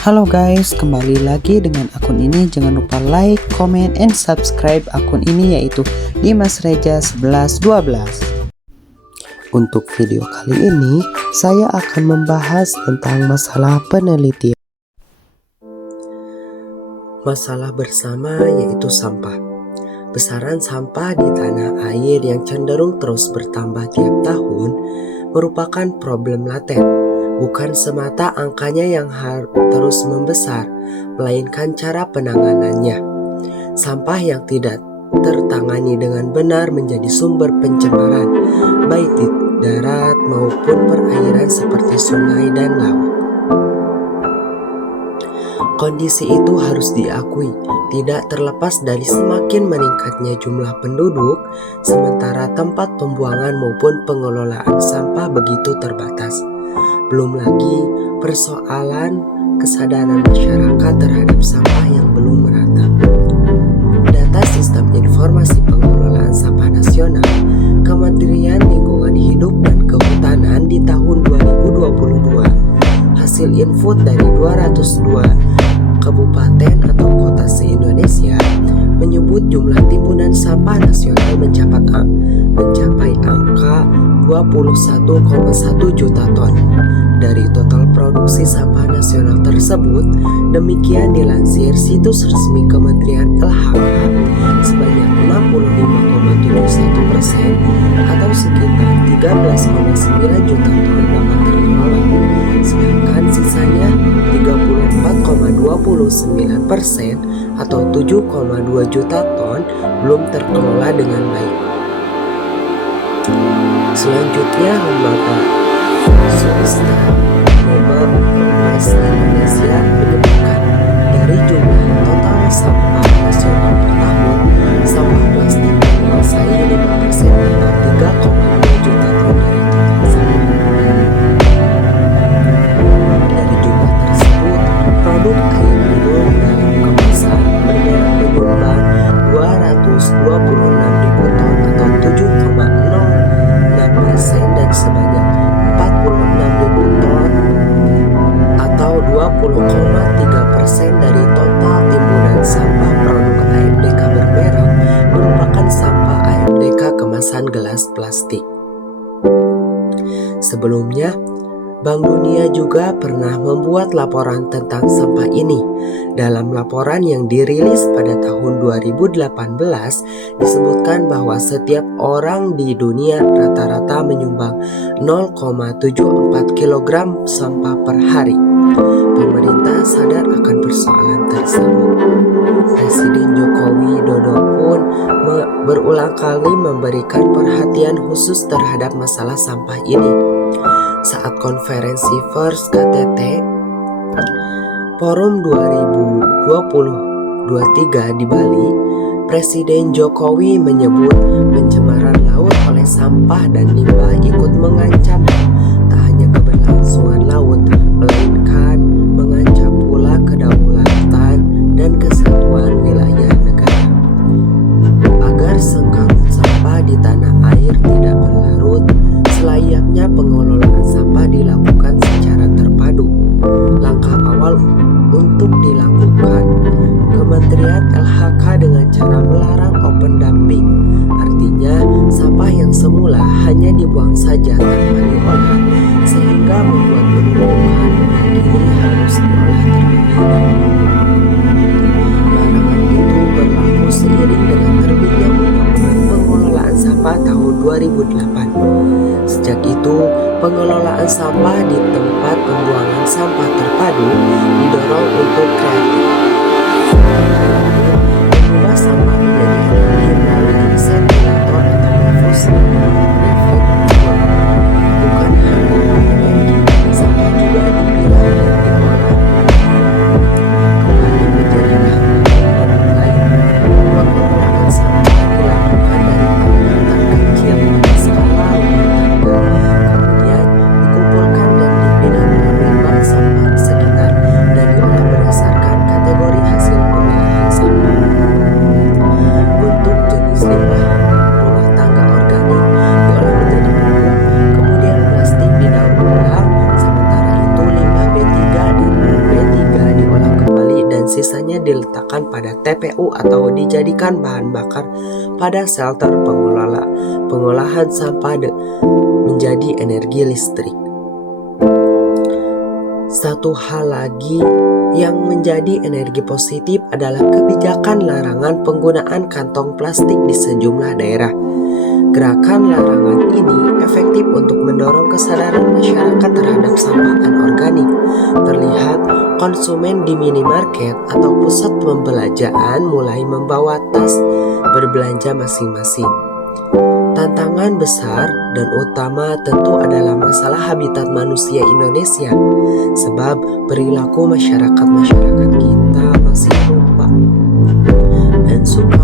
Halo guys, kembali lagi dengan akun ini. Jangan lupa like, comment, and subscribe akun ini, yaitu Dimas Reja 1112. Untuk video kali ini, saya akan membahas tentang masalah penelitian. Masalah bersama yaitu sampah. Besaran sampah di tanah air yang cenderung terus bertambah tiap tahun merupakan problem laten. Bukan semata angkanya yang terus membesar, melainkan cara penanganannya. Sampah yang tidak tertangani dengan benar menjadi sumber pencemaran, baik di darat maupun perairan seperti sungai dan laut. Kondisi itu harus diakui, tidak terlepas dari semakin meningkatnya jumlah penduduk, sementara tempat pembuangan maupun pengelolaan sampah begitu terbatas. Belum lagi persoalan kesadaran masyarakat terhadap sampah yang belum merata. Data Sistem Informasi Pengelolaan Sampah Nasional Kementerian Lingkungan Hidup dan Kehutanan di tahun 2022, hasil input dari 202 kabupaten atau kota se-Indonesia menyebut jumlah timbunan sampah nasional mencapai angka 21,1 juta ton. Dari total produksi sampah nasional tersebut, demikian dilansir situs resmi Kementerian LHK, sebanyak 65,71% atau sekitar 13,9 juta ton dapat terkelola, sedangkan sisanya 34,29% atau 7,2 juta ton belum terkelola dengan baik. Selanjutnya, lembaga swasta Nomor Indonesia menyebutkan dari jumlah total sampah nasional per tahun, sampah plastik menguasai 5% atau 3,2 juta ton dari total sampah. Dari jumlah tersebut, produk air minum dalam kemasan bermerek menyumbang 226.000 ton atau 7,06% dan sebanyak 46.000 ton atau 20,3% dari total timbunan sampah produk AMDK bermerek merupakan sampah AMDK kemasan gelas plastik. Sebelumnya, Bank Dunia juga pernah membuat laporan tentang sampah ini. Dalam laporan yang dirilis pada tahun 2018, disebutkan bahwa setiap orang di dunia rata-rata menyumbang 0,74 kg sampah per hari. Pemerintah sadar akan persoalan tersebut. Presiden Joko Widodo pun berulang kali memberikan perhatian khusus terhadap masalah sampah ini. Saat konferensi First KTT Forum 2023 di Bali, Presiden Jokowi menyebut pencemaran laut oleh sampah dan limbah ikut mengancam tak hanya keberlangsungan laut, melainkan mengancam pula kedaulatan dan kesatuan wilayah negara. Agar sengkarut sampah di tanah air tidak berlarut, selayaknya pengelolaan sampah dilakukan secara terpadu. Langkah awal untuk dilakukan Kementerian LHK dengan cara melarang open dumping. Artinya, sampah yang semula hanya dibuang saja tanpa diolah, sehingga membuat penumpukan kini harus diolah terlebih dahulu. Larangan itu berlaku seiring dengan terbitnya Undang-Undang Pengelolaan Sampah tahun 2008. Sejak itu, pengelolaan sampah di tempat pembuangan sampah terpadu didorong untuk kreatif. Mengubah sampah menjadi energi melalui insenerator atau infusi. Bukan hanya energi, sampah juga dipilah dan diolah kembali menjadi bahan lain. Pengelolaan sampah dilakukan dari pembuangan terkecil pada skala rumah tangga, kemudian dikumpulkan dan dipilih melalui bank sampah di sekitar dan diolah berdasarkan kategori hasil pemilahan sampah. diletakkan pada TPU atau dijadikan bahan bakar pada shelter pengolahan sampah menjadi energi listrik. Satu hal lagi yang menjadi energi positif adalah kebijakan larangan penggunaan kantong plastik di sejumlah daerah. Gerakan larangan ini efektif untuk mendorong kesadaran masyarakat terhadap sampah anorganik. Terlihat konsumen di minimarket atau pusat pembelanjaan mulai membawa tas berbelanja masing-masing. Tantangan besar dan utama tentu adalah masalah habitat manusia Indonesia, sebab perilaku masyarakat kita masih lupa dan suka